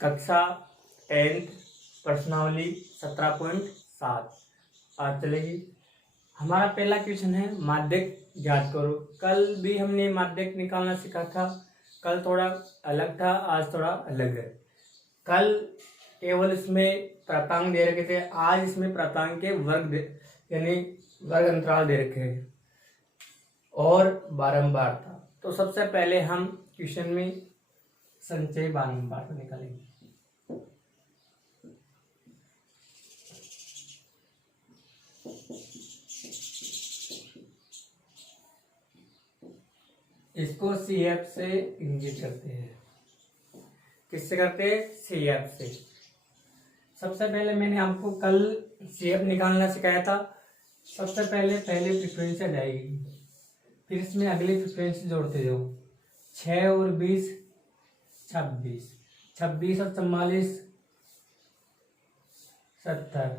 कक्षा 10th प्रश्नावली 17.7। आज चलेगी। हमारा पहला क्वेश्चन है माध्यक ज्ञात करो। कल भी हमने माध्यक निकालना सीखा था। कल थोड़ा अलग था, आज थोड़ा अलग है। कल केवल इसमें प्राप्तांक दे रखे थे, आज इसमें प्राप्तांक के वर्ग यानी वर्ग अंतराल दे रखे हैं और बारंबार था। तो सबसे पहले हम क्वेश्चन में संचय बारंबार को निकालेंगे। इसको CF से इंगित करते हैं। किससे करते हैं? CF से। सबसे पहले मैंने आपको कल CF निकालना सिखाया था। सबसे पहले फ्रीक्वेंसी आ जाएगी, फिर इसमें अगली फ्रीक्वेंसी जोड़ते जाओ। 6 और 20 26, 26 और 44 70,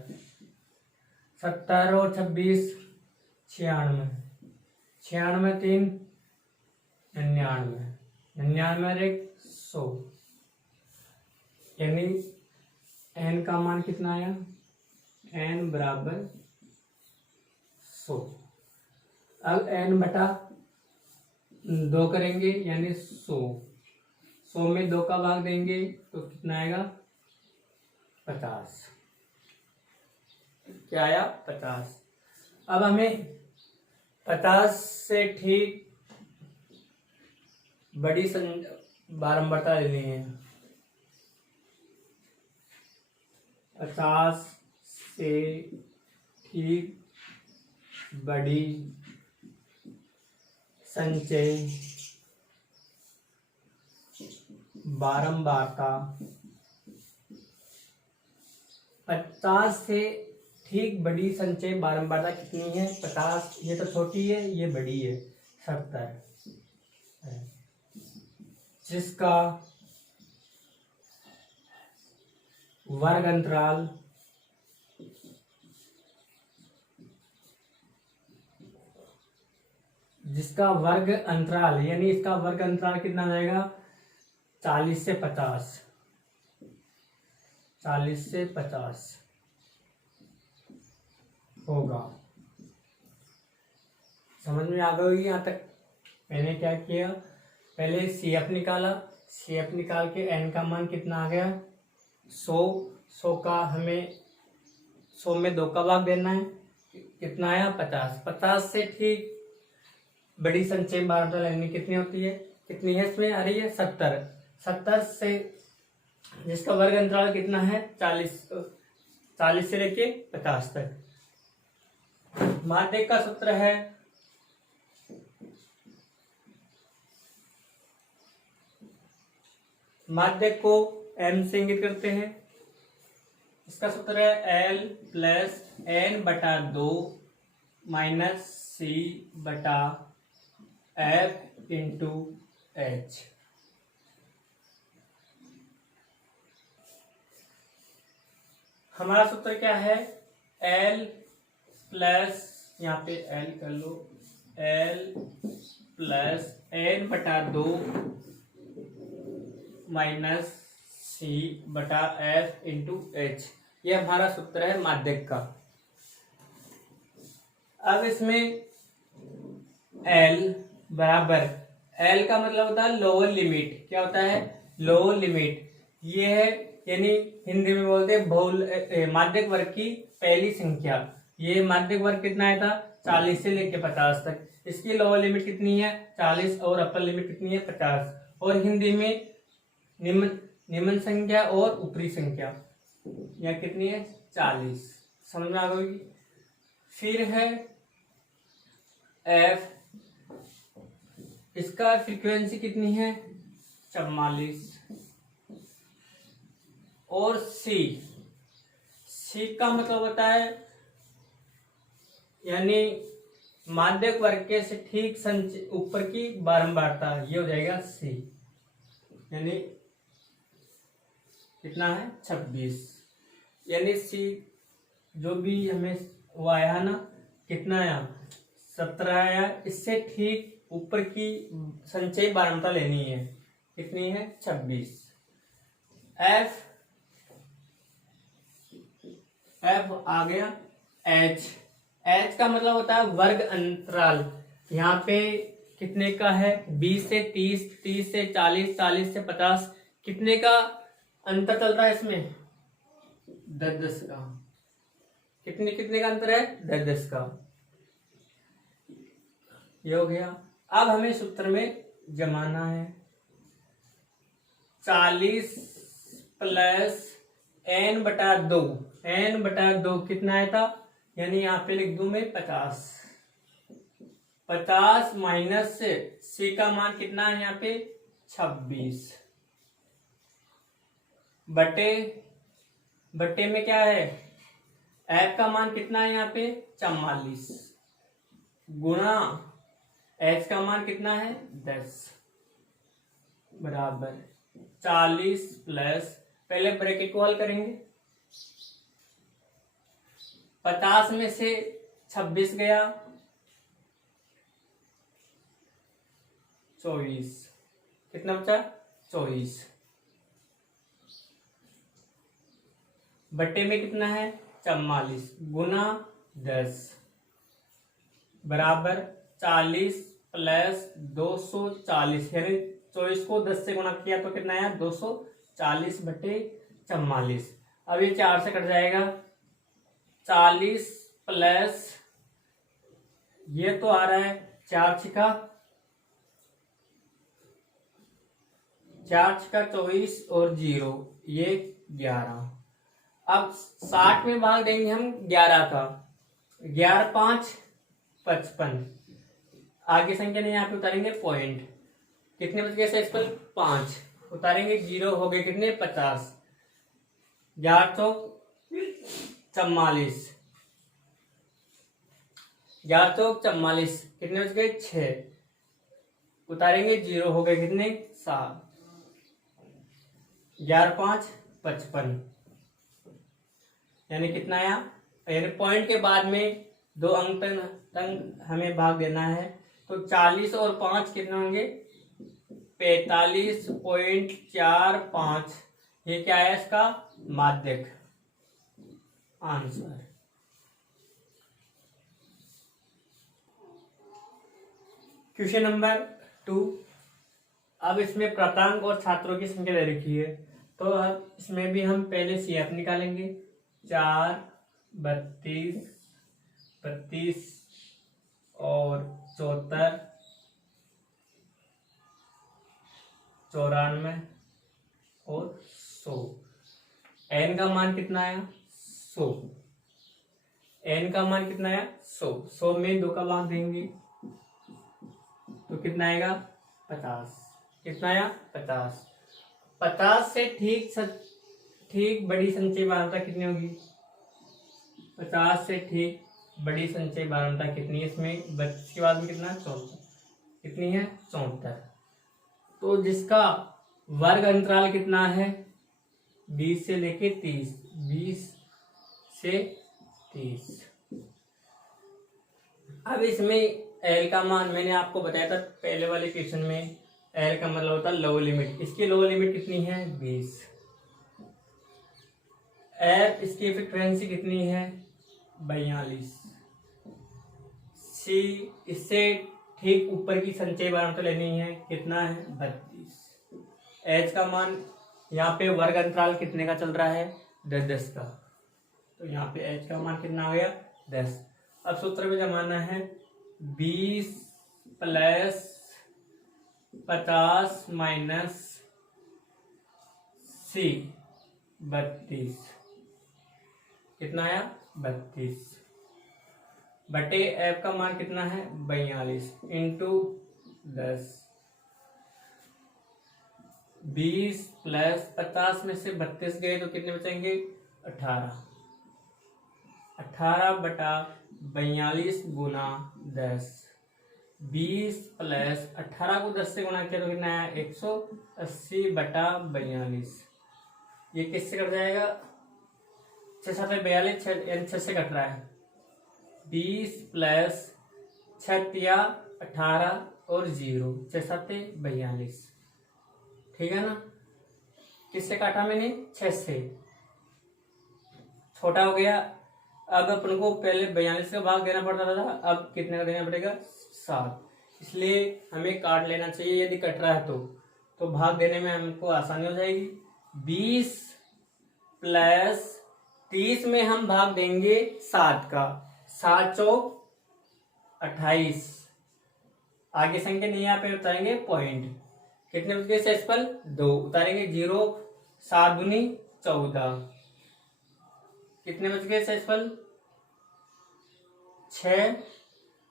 70 और 26 96, 96 3 99, 99 और 1 100, यानी n का मान कितना आया? n बराबर 100। अब n बटा 2 करेंगे यानी 100। 100 में 2 का भाग देंगे तो कितना आएगा? 50। क्या आया? 50। अब हमें 50 से ठीक बड़ी बारंबारता लेनी है। 50 से ठीक बड़ी संचय बारंबारता। 50 से ठीक बड़ी संचय बारंबारता कितनी है? 50, ये तो छोटी है, ये बड़ी है, 70, जिसका वर्ग अंतराल यानी इसका वर्ग अंतराल कितना जाएगा? 40 से 50, 40 से 50 होगा। समझ में आ गई यहाँ तक? मैंने क्या किया, पहले CF निकाला। CF निकाल के n का मान कितना आ गया? 100। 100 का हमें 100 में 2 का भाग देना है, कितना आया? 50। 50 से ठीक बड़ी संचय बारंबारता लेनी कितनी होती है? कितनी है इसमें आ रही है? 70। 70 से जिसका वर्ग अंतराल कितना है? 40 से लेके 50 तक। माध्यक का सूत्र है माध्यक को m से इंगित करते हैं। इसका सूत्र है L प्लस n बटा 2 माइनस C बटा F इंटू H। हमारा सूत्र क्या है? L प्लस, यहाँ पे L कर लो, L प्लस n बटा 2 माइनस C बटा F इंटू H। ये हमारा सूत्र है माध्यक का। अब इसमें L बराबर, L का मतलब होता है लोअर लिमिट। क्या होता है? Lower limit. ये है, यानी हिंदी में बोलते हैं माध्यक वर्ग की पहली संख्या। ये माध्यक वर्ग कितना आया था? 40 से लेके 50 तक। इसकी लोअर लिमिट कितनी है? 40 और अपर लिमिट कितनी है? 50। और हिंदी में निम्न संख्या और ऊपरी संख्या यह कितनी है? 40। समझ में आ गई? फिर है F, इसका फ्रीक्वेंसी कितनी है? 44। और C का मतलब होता है, यानी माध्यक वर्ग के से ठीक ऊपर की बारंबारता, ये हो जाएगा C, यानी कितना है? 26। यानी C जो भी हमें वो आया ना, कितना आया? 17 आया। इससे ठीक ऊपर की संचय बारंबारता लेनी है, कितनी है? 26। एफ आ गया एच। एच का मतलब होता है वर्ग अंतराल। यहाँ पे कितने का है? 20 से 30, 30 से 40, 40 से 50। कितने का अंतर चल रहा है इसमें? 10-10 का। कितने कितने का अंतर है? 10-10 का। ये हो गया। अब हमें सूत्र में जमाना है 40 प्लस n/2। n/2 कितना आया था? यानी यहाँ पे लिख दूं मैं 50। 50 माइनस से c का मान कितना है यहाँ पे? 26 बटे में क्या है? f का मान कितना है यहाँ पे? 44 गुणा h का मान कितना है? 10 बराबर 40 प्लस, पहले ब्रैकेट को हल करेंगे। 50 में से 26 गया, 24। कितना बचा? 24 बटे में कितना है? 44 गुना 10 बराबर 40 प्लस 240, यानी 24 को 10 से गुणा किया तो कितना आया? 240 बटे 44। अब ये 4 से कट जाएगा। 40 प्लस ये तो आ रहा है 4 छिका 24 और 0 ये 11। अब 60 में भाग देंगे हम 11 का। 11 5 55। आगे संख्या नहीं, यहाँ पे उतारेंगे पॉइंट। कितने बच गए शेष पर? 5 उतारेंगे, 0 हो गए कितने? 50। 11 तो 44, 11 तो 44, कितने बच गए? 6 उतारेंगे, 0 हो गए कितने? 7। 11 5 55, यानी कितना आया? यानी पॉइंट के बाद में 2 अंक तक हमें भाग देना है। तो 40 और 5 कितने होंगे? 45.45। ये क्या है इसका? माध्यक आंसर। Question number 2। अब इसमें प्राप्तांक और छात्रों की संख्या दे रखी है, तो अब इसमें भी हम पहले CF निकालेंगे। 4 32 32 और 74 94 और 100। n का मान कितना आया? 100। n का मान कितना आया? 100। 100 में 2 का भाग देंगे तो कितना आएगा? 50। कितना आया? 50। 50 से ठीक बड़ी संचयी बारंता कितनी होगी? 50 से ठीक बड़ी संचयी बारंता कितनी है? इसमें 32 के बाद में कितना? 74। कितनी है? 74। तो जिसका वर्ग अंतराल कितना है? 20 से लेके 30। 20 से 30। अब इसमें L का मान मैंने आपको बताया था पहले वाले क्वेश्चन में। L का मतलब होता है लोअर लिमिट। इसकी लोअर लिमिट कितनी है? 20। F इसकी फ्रीक्वेंसी कितनी है? 42। C इससे ठीक ऊपर की संचयी बारंता लेनी है, कितना है? 32। H का मान यहाँ पे वर्ग अंतराल कितने का चल रहा है? 10-10 का। तो यहाँ पे H का मान कितना आ गया? 10। अब सूत्र में जमाना है 20 प्लस 50 माइनस C 32। कितना आया? 32 बटे F का मान कितना है? 42 इंटू 10। 20 प्लस 50 में से 32 गए तो कितने बचेंगे? 18। 18 बटा 42 गुना 10। 20 प्लस 18 को 10 से गुणा किया तो कितना आया? 180 बटा 42। ये किससे कट जाएगा? 6 7 42, 6 से कट रहा है। 20 प्लस 6 18 और 0, 6 7 42। ठीक है ना? किससे काटा मैंने? 6 से। छोटा हो गया। अब अपन को पहले 42 का भाग देना पड़ता था, अब कितने का देना पड़ेगा? 7। इसलिए हमें काट लेना चाहिए यदि कट रहा है तो भाग देने में हमको आसानी हो जाएगी। 20 प्लस 30 में हम भाग देंगे 7 का। 7 चौक 28। आगे संख्या नहीं, यहाँ पे उतारेंगे पॉइंट। कितने बच गए सेसफल? 2 उतारेंगे 0। 7 दूनी 14। कितने बच गए सेसफल? 6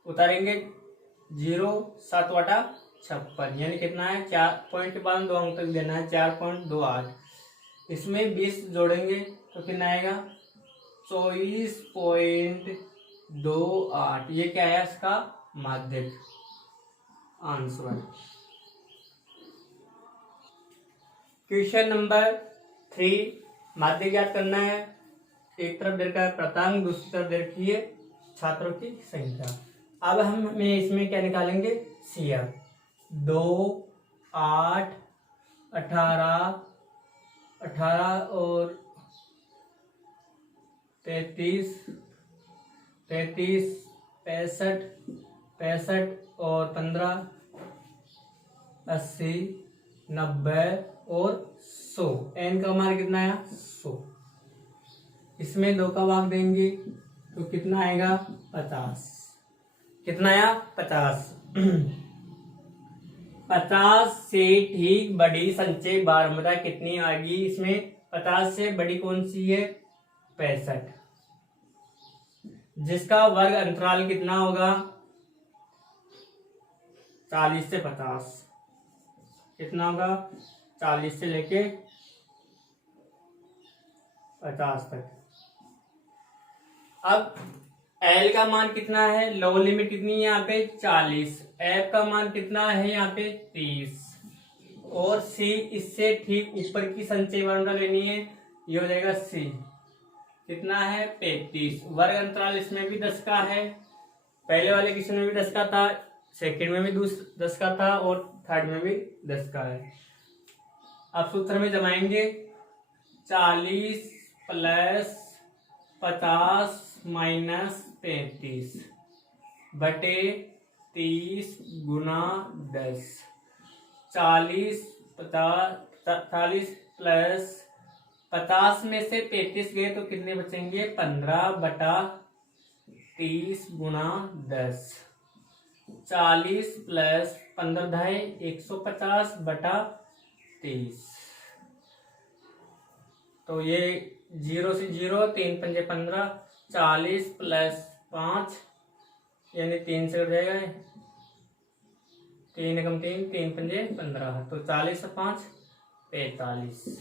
उतारेंगे 0। 7 वाटा 56, यानी कितना है? 4 पॉइंट के बाद 2 अंक तक देना है, 4.28। इसमें 20 जोड़ेंगे तो कितना आएगा? 24.28। ये क्या है? इसका माध्यक आंसर। क्वेश्चन नंबर 3, माध्यक याद करना है। एक तरफ दे रखा है प्राप्तांक, दूसरी तरफ दे रखी है छात्रों की संख्या। अब हम इसमें क्या निकालेंगे? CF। 2, 8, 18 और 33, 65 और 15, 80, 90 और 100। n का मान कितना आया? 100। इसमें 2 का भाग देंगे तो कितना आएगा? 50। कितना आया? 50। 50 से ठीक बड़ी संचय बारंबारता कितनी आएगी? इसमें 50 से बड़ी कौन सी है? 65। जिसका वर्ग अंतराल कितना होगा? 40 से 50। कितना होगा? 40 से लेके 50 तक। अब L का मान कितना है? लोअर लिमिट कितनी है यहाँ पे? 40। F का मान कितना है यहाँ पे? 30। और C इससे ठीक ऊपर की संचय बारंबारता लेनी है, ये हो जाएगा C। कितना है? 35। वर्ग अंतराल इसमें भी 10 का है, पहले वाले क्वेश्चन में भी 10 का था, सेकंड में भी 10 का था और थर्ड में भी 10 का है। अब सूत्र में जमाएंगे। 40 प्लस 50 माइनस 35 बटे 30 गुना 10। 40 प्लस 50 में से 35 गए तो कितने बचेंगे? 15 बटा 30 गुना 10। 40 प्लस 15 ढाई 150 बटा 23। तो ये 0 से 0, 3 पंजे 15। 40 प्लस 5 यानी 3 से कट जाएगा, 3 एकम 3, 3 पंजे 15। तो 40 से 5 45।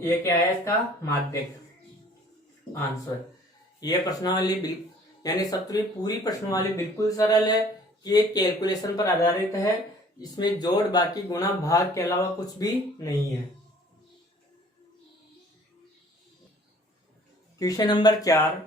ये क्या है? इसका माध्यक आंसर। ये प्रश्नावली यानी सत्रहवीं पूरी प्रश्नावली बिल्कुल सरल है। ये कैलकुलेशन पर आधारित है। इसमें जोड़, बाकी, गुणा, भाग के अलावा कुछ भी नहीं है। क्वेश्चन नंबर 4,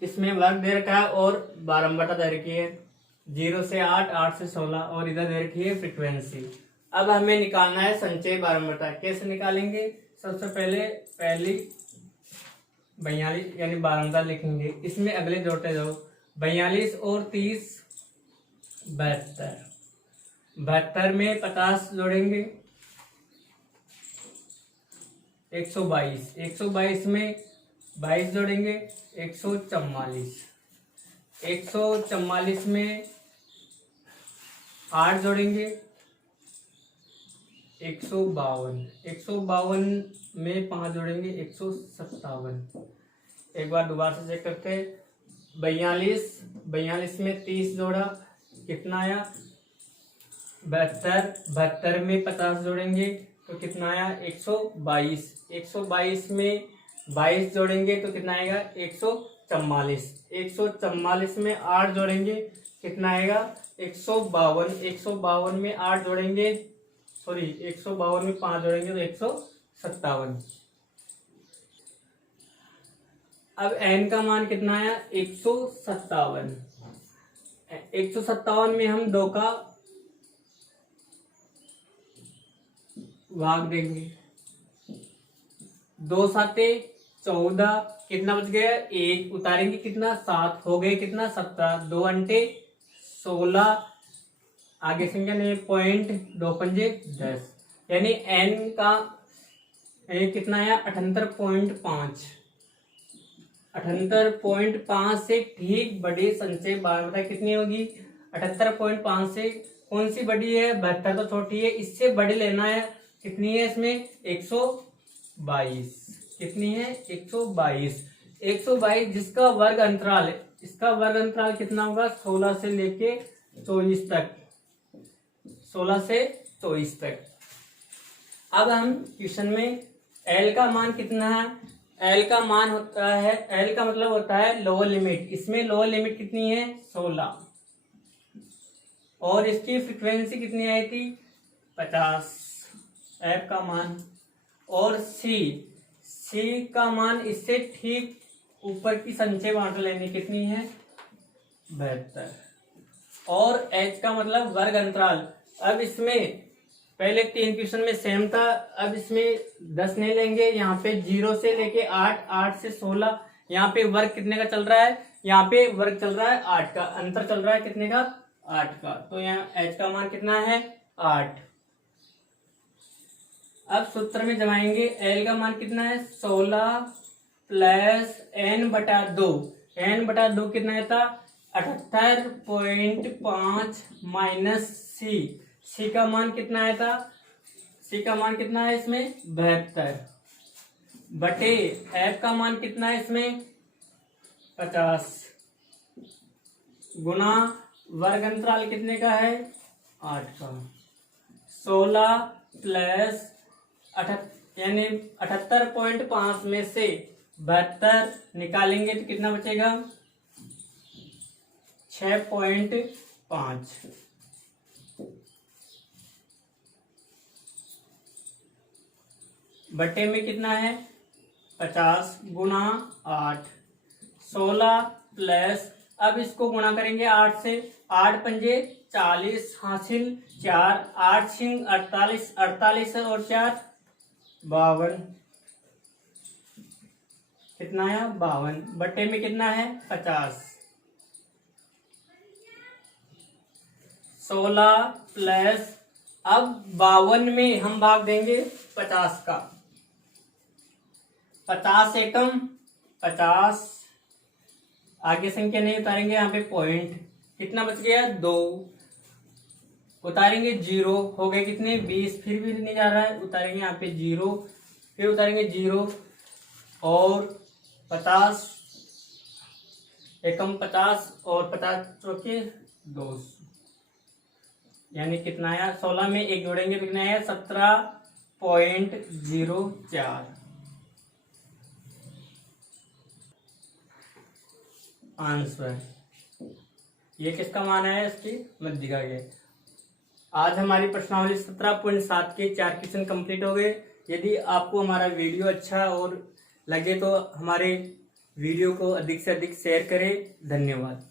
इसमें वर्ग दे रखा है और बारंबारता दे रखी है। 0 से 8, 8 से 16 और इधर दे रखी है फ्रीक्वेंसी। अब हमें निकालना है संचय बारंबारता। कैसे निकालेंगे? सबसे पहले पहली 42 यानी बारंबारता लिखेंगे, इसमें अगले जोड़ते जाओ। 42 और 30 72। 72 में 50 जोड़ेंगे 122। 122 में 22 जोड़ेंगे 144। 144 में 8 जोड़ेंगे 152। 152 में 5 जोड़ेंगे 157। एक बार दोबारा से चेक करते हैं। 42 में 30 जोड़ा, कितना आया? 72। 72 में 50 जोड़ेंगे तो कितना आया? 122। 122 में 22 जोड़ेंगे तो कितना आएगा? 144। 144 में 8 जोड़ेंगे कितना आएगा? 152। 152 में 8 जोड़ेंगे, 152 में 5 जोड़ेंगे तो 157। अब n का मान कितना आया? 157। 157 में हम 2 का भाग देंगे, 2 साते 14, कितना बच गया 1, उतारेंगे कितना 7, हो गए कितना 17, 2 अंटे 16, आगे संख्या नहीं पॉइंट, 2 पंजे 10, यानी n का कितना है 78.5। 78.5 से ठीक बड़ी संचय बार बताए कितनी होगी 78.5 से कौन सी बड़ी है 72 तो छोटी है, इससे बड़ी लेना है, कितनी है इसमें 122, कितनी है 122, 122 जिसका वर्ग अंतराल है, इसका वर्ग अंतराल कितना होगा 16 से लेके 24 तक, 16 से 24 तक। अब हम क्वेश्चन में L का मान कितना है, L का मान होता है, L का मतलब होता है लोअर लिमिट, इसमें लोअर लिमिट कितनी है 16 और इसकी फ्रीक्वेंसी कितनी आई थी 50, F का मान, और C का मान इससे ठीक ऊपर की संचय बांट लेनी कितनी है 72, और H का मतलब वर्ग अंतराल। अब इसमें पहले 3 क्वेश्चन में सेम था, अब इसमें 10 नहीं लेंगे, यहाँ पे 0 से लेके 8, 8 से 16, यहाँ पे वर्ग कितने का चल रहा है, यहाँ पे वर्ग चल रहा है 8 का, अंतर चल रहा है कितने का 8 का, तो यहाँ H का मान कितना है 8। अब सूत्र में जमाएंगे, L का मान कितना है 16 प्लस n/2, n/2 कितना था 78.5 माइनस C का मान कितना आया था, C का मान कितना है इसमें 72 बटे F का मान कितना है इसमें 50 गुना वर्ग अंतराल कितने का है 8 का, 16 प्लस यानी 78.5 में से 72 निकालेंगे तो कितना बचेगा 6.5, बटे में कितना है 50 गुना 8, 16 प्लस, अब इसको गुणा करेंगे 8 से, 8 पंजे 40 हासिल 4, 8 छिंग 48, 48 और 4 52, कितना है 52, बटे में कितना है 50, 16 प्लस, अब 52 में हम भाग देंगे 50 का, 50 एकम 50, आगे संख्या नहीं उतारेंगे, यहाँ पे पॉइंट, कितना बच गया 2, उतारेंगे 0, हो गए कितने 20, फिर भी नहीं जा रहा है, उतारेंगे यहाँ पे 0, फिर उतारेंगे 0 और 50 एकम 50 और 50 चौके 200, यानी कितना आया 16 में 1 जोड़ेंगे तो कितना आया 17.04 आंसर। ये किसका मान है इसकी मध्यिका के। आज हमारी प्रश्नावली 17.7 के 4 क्वेश्चन कंप्लीट हो गए। यदि आपको हमारा वीडियो अच्छा और लगे तो हमारे वीडियो को अधिक से अधिक शेयर करें। धन्यवाद।